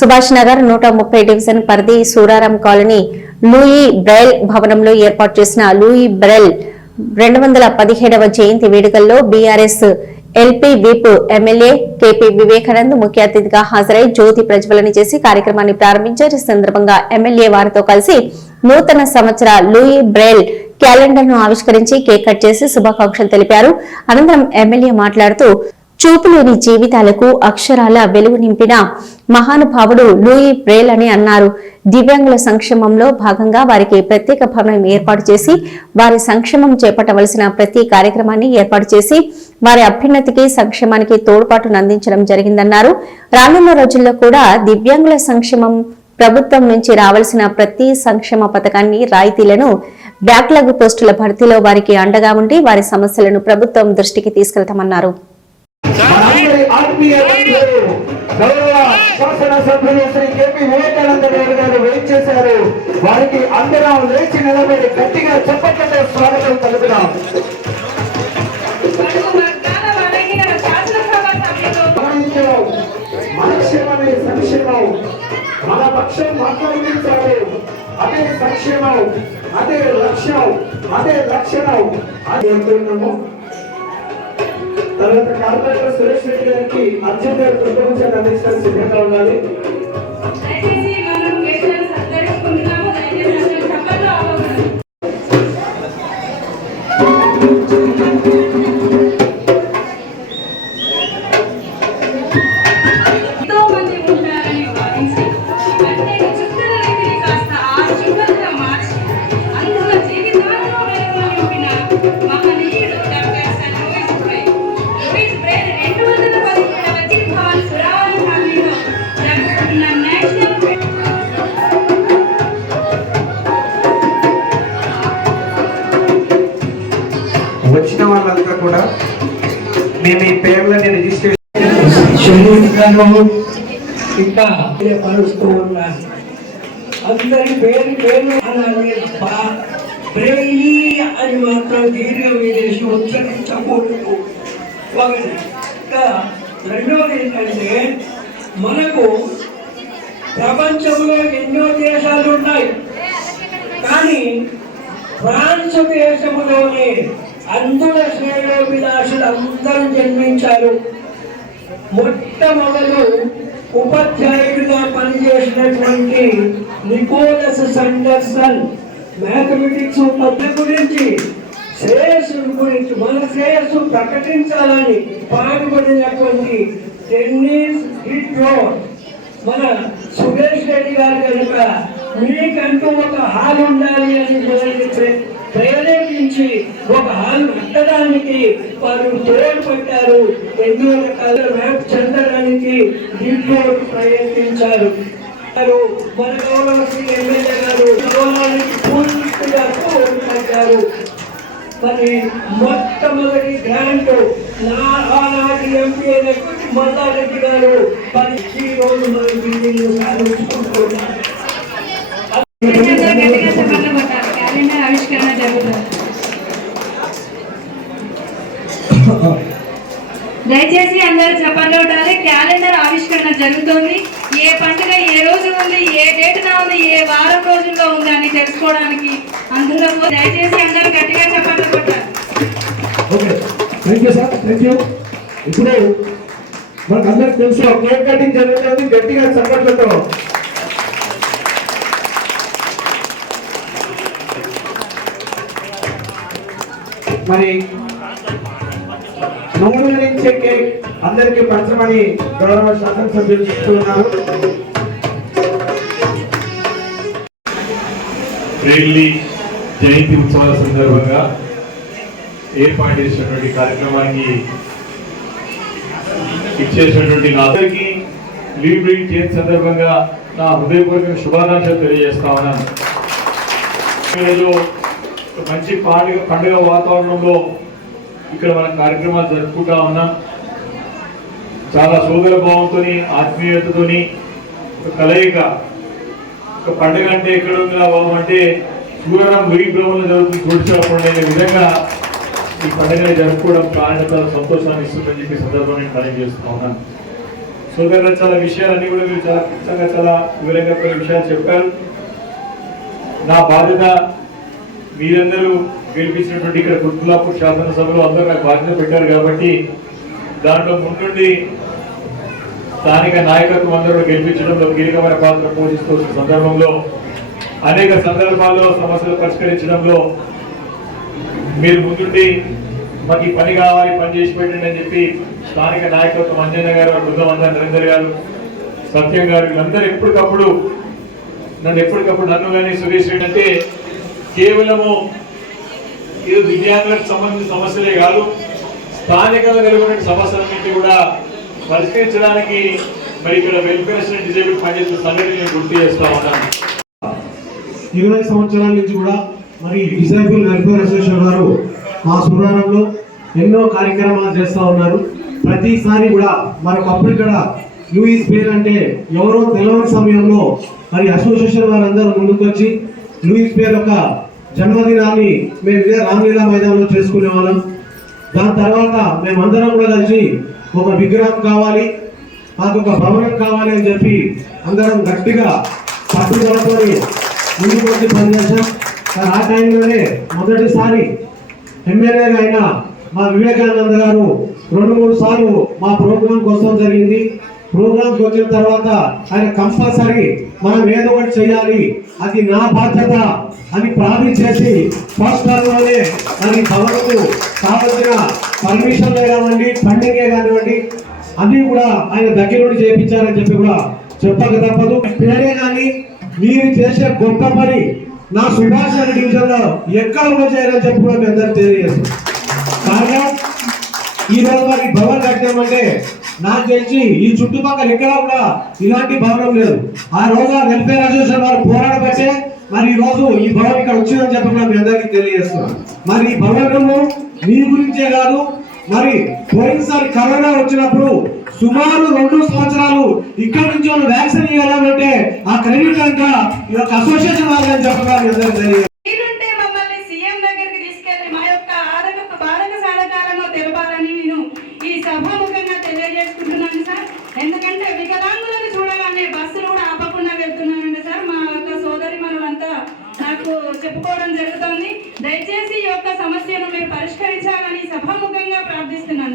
Subhash Nagar 130 division పరిధి Suraram colony Louis Braille భవనంలో ఏర్పాటు చేసిన లూయి బ్రైల్ 217వ జయంతి వేడుకల్లో BRS LP whip MLA KP Vivekanand ముఖ్య అతిథిగా హాజరై జ్యోతి ప్రజ్వలన చేసి కార్యక్రమాన్ని ప్రారంభించారు. ఈ సందర్భంగా ఎమ్మెల్యే వారితో కలిసి నూతన సంవత్సర లూయి బ్రైల్ క్యాలెండర్ ను ఆవిష్కరించి కేక్ కట్ చేసి శుభాకాంక్షలు తెలిపారు. అనంతరం ఎమ్మెల్యే మాట్లాడుతూ చూపులేని జీవితాలకు అక్షరాల వెలుగు నింపిన మహానుభావుడు లూయి బ్రైల్ అని అన్నారు. దివ్యాంగుల సంక్షేమంలో భాగంగా వారికి ప్రత్యేక భవనం ఏర్పాటు చేసి వారి సంక్షేమం చేపట్టవలసిన ప్రతి కార్యక్రమాన్ని ఏర్పాటు చేసి వారి అభ్యున్నతికి సంక్షేమానికి తోడ్పాటును అందించడం జరిగిందన్నారు. రానున్న రోజుల్లో కూడా దివ్యాంగుల సంక్షేమం ప్రభుత్వం నుంచి రావాల్సిన ప్రతి సంక్షేమ పథకాన్ని రాయితీలను బ్యాక్లాగ్ పోస్టుల భర్తీలో వారికి అండగా ఉండి వారి సమస్యలను ప్రభుత్వం దృష్టికి తీసుకెళ్తామన్నారు. శాసనసభ్యులు శ్రీ కేపీ వివేకానంద గారు వెయిట్ చేశారు. వారికి అందరం లేచి నిలబడి గట్టిగా చప్పట్లతో స్వాగతం కలుగుదాం. మన క్షేమమే సంక్షేమం, మన పక్షం మాట్లాడించాలి. అదే సంక్షేమం, అదే లక్ష్యం, అదే లక్షణం అని అంటున్నాము. తర్వాత కార్పొరేటర్ సురేష్ రెడ్డి గారికి అర్జున్ గారు కృతజ్ఞతలు అందించడానికి సిద్ధంగా ఉండాలి. వచ్చిన వాళ్ళంతా కూడా మేము ఈ పేర్లని రిజిస్ట్రేషన్ ఇంకా పరుస్తూ ఉన్నారు. అందరి పేరు బ్రెయిలీ అని మాత్రం దీర్ఘ విదేశీ ఉచ్చరించకూడదు. ఒకటి. ఇంకా రెండవది ఏంటంటే మనకు ప్రపంచంలో ఎన్నో దేశాలు ఉన్నాయి, కానీ ఫ్రాన్స్ దేశంలోనే అందుల శ్రేయోభిలాషులు అందరూ జన్మించారు. మొట్టమొదలు ఉపాధ్యాయుడిగా పనిచేసినటువంటి నికోలస్ సండర్సన్ మ్యాథమెటిక్స్ పద్ధతి గురించి, శ్రేయస్సు గురించి, మన శ్రేయస్సు ప్రకటించాలని పాటుపడినటువంటి టెన్నిస్ హిట్రోడ్ మన సురేష్ రెడ్డి గారు కనుక మీకంటూ ఒక హాల్ ఉండాలి అని ప్రేరేపించి ఒక హాల్ కట్టడానికి వారు తోడ్పడ్డారు. ఎన్నో రకాల మ్యాప్ చెందడానికి రిపోర్ట్ ప్రయత్నించారు. మన గౌరవ ఎమ్మెల్యే గారు గౌరవానికి పూర్తిగా తోడ్పడ్డారు. మరి మొట్టమొదటి గ్రాంట్ ఆనాటి ఎంపీ అయినటువంటి మల్లారెడ్డి గారు ఈ రోజు మన బిల్డింగ్ సాధించుకుంటున్నారు. ఆవిష్కరణ జరుగుతుంది. దయచేసి అందరూ చెప్పండి. క్యాలెండర్ ఆవిష్కరణ జరుగుతుంది. ఏ పండుగ ఏ రోజు ఉంది, ఏ డేట్న ఉంది, ఏ వారం రోజుల్లో ఉంది అని తెలుసుకోవడానికి అందులో దయచేసి అందరూ గట్టిగా చెప్పండి. ఇప్పుడు మనకు అందరికి తెలుసు కేక్ కటింగ్ జరుగుతుంది. గట్టిగా చప్పట్లతో మరి నూనె నుంచే కేక్ అందరికీ పంచమని గౌరవ శాసనసభ్యులు చెప్తున్నారు. బ్రెయిలీ జయంతి ఉత్సవాల సందర్భంగా ఏర్పాటు చేసినటువంటి కార్యక్రమానికి ఇచ్చేసినటువంటి అందరికీ లూయి బ్రైల్ జయంతి సందర్భంగా నా హృదయపూర్వక శుభాకాంక్షలు తెలియజేస్తా ఉన్నాను. మంచి పండుగ వాతావరణంలో ఇక్కడ మన కార్యక్రమాలు జరుపుకుంటా ఉన్నాం. చాలా సోదర భావంతో, ఆత్మీయతతో ఒక కలయిక. ఒక పండుగ అంటే ఎక్కడ ఉంది ఆ భావం అంటే సూరారం లూయి భవన్లో జరుగుతుంది. చూడలేని విధంగా ఈ పండుగని జరుపుకోవడం చాలా సంతోషాన్ని ఇస్తుందని చెప్పి సందర్భాన్ని తెలియజేస్తా ఉన్నాను. సోదరులు చాలా విషయాలన్నీ కూడా మీరు చాలా క్లుప్తంగా చాలా వివరంగా కొన్ని విషయాలు చెప్పారు. నా బాధ్యత మీరందరూ గెలిపించినటువంటి ఇక్కడ కుత్బుల్లాపూర్ శాసనసభలో అందరూ నాకు బాధ్యత పెట్టారు కాబట్టి దాంట్లో ముందుండి స్థానిక నాయకత్వం అందరూ గెలిపించడంలో కీలకమైన పాత్ర పోషిస్తున్న సందర్భంలో అనేక సందర్భాల్లో సమస్యలు పరిష్కరించడంలో మీరు ముందుండి మాకు ఈ పని కావాలి, పని చేసి పెట్టండి అని చెప్పి స్థానిక నాయకత్వం అంజన్న గారు, బృందం నరేందర్ గారు, సత్యం గారు వీళ్ళందరూ ఎప్పటికప్పుడు నన్ను కానీ సురేష్ రెడ్డి అంటే కేవలము ఇది దివ్యాంగులకు సంబంధించిన సమస్యలే కాదు, స్థానికంగా కలిగిన సమస్యలన్నింటి కూడా పరిష్కరించడానికి మరి ఇక్కడ వెల్ఫేర్ అసిస్టెంట్ డిజేబుల్ పనిచేస్తున్న సంఘటన నేను గుర్తు చేస్తా ఉన్నాను. 20 సంవత్సరాల నుంచి కూడా మరి డిజేబుల్ వెల్ఫేర్ అసోసియేషన్ వారు మా సూరారంలో ఎన్నో కార్యక్రమాలు చేస్తూ ఉన్నారు. ప్రతిసారి కూడా మరొకప్పుడు ఇక్కడ లూయిస్ పేర్ అంటే ఎవరో తెలియని సమయంలో మరి అసోసియేషన్ వారందరూ ముందుకు వచ్చి లూయిస్ పేర్ యొక్క జన్మదినాన్ని మేము ఇదే రామ్లీలా మైదానంలో చేసుకునే వాళ్ళం. దాని తర్వాత మేమందరం కూడా కలిసి ఒక విగ్రహం కావాలి, మాకు ఒక భవనం కావాలి అని చెప్పి అందరం గట్టిగా పట్టుదలతో ముందుకు వచ్చి పనిచేసాం. ఆ టైంలోనే మొదటిసారి ఎమ్మెల్యేగా అయిన మా వివేకానంద గారు 2-3 సార్లు మా ప్రోగ్రాంకి వస్తాం జరిగింది. ప్రోగ్రాంకి వచ్చిన తర్వాత ఆయన కంపల్సరీ మనం ఏదో ఒకటి చేయాలి, అది నా బాధ్యత అని ప్రార్థించేసి ఫస్ట్ టర్మ్లోనే మరి భవనకు కావాల్సిన పర్మిషన్లే కానివ్వండి, ఫండింగే కానివ్వండి అన్నీ కూడా ఆయన దగ్గర నుండి చేయించారని చెప్పి కూడా చెప్పక తప్పదు. పేరే కానీ మీరు చేసే గొప్ప పని నా సుభాష్ నగర్ డివిజన్ లో ఎక్కడ కూడా చేయాలని చెప్పి కూడా మీ అందరూ తెలియజేస్తాం. కారణం ఈ రోజు మరి భవన్ కట్టామంటే నాకు తెలిసి ఈ చుట్టుపక్కల ఎక్కడ కూడా ఇలాంటి భవనం లేదు. ఆ రోజు వెల్ఫేర్ అసోసియేషన్ వారు పోరాడబట్టే మరి ఈ రోజు ఈ భవన్ ఇక్కడ వచ్చిందని చెప్పి కూడా మీ అందరికీ తెలియజేస్తున్నాం. మరి ఈ భవనము మీ గురించే కాదు, మరి పోయినసారి కరోనా వచ్చినప్పుడు సుమారు 2 సంవత్సరాలు ఇక్కడ నుంచి వాళ్ళు వ్యాక్సిన్ ఇవ్వాలంటే ఆ క్రెడిట్ అంతా ఈ యొక్క అసోసియేషన్ వాళ్ళని చెప్పగా మీ అందరికీ తెలియజేస్తాం. మీరుంటే మమ్మల్ని సీఎం దగ్గరికి తీసుకెళ్లి మా యొక్క బాధక సాధకాలను తెలపాలని నేను ఈ సభాముఖంగా తెలియజేసుకుంటున్నాను సార్. ఎందుకంటే వికలాంగులను చూడగానే బస్సులు కూడా ఆపకుండా వెళ్తున్నానండి సార్. మా యొక్క సోదరి మనలంతా నాకు చెప్పుకోవడం జరుగుతుంది. దయచేసి ఈ యొక్క సమస్యను మీరు పరిష్కరించాలని సభాముఖంగా ప్రార్థిస్తున్నాను.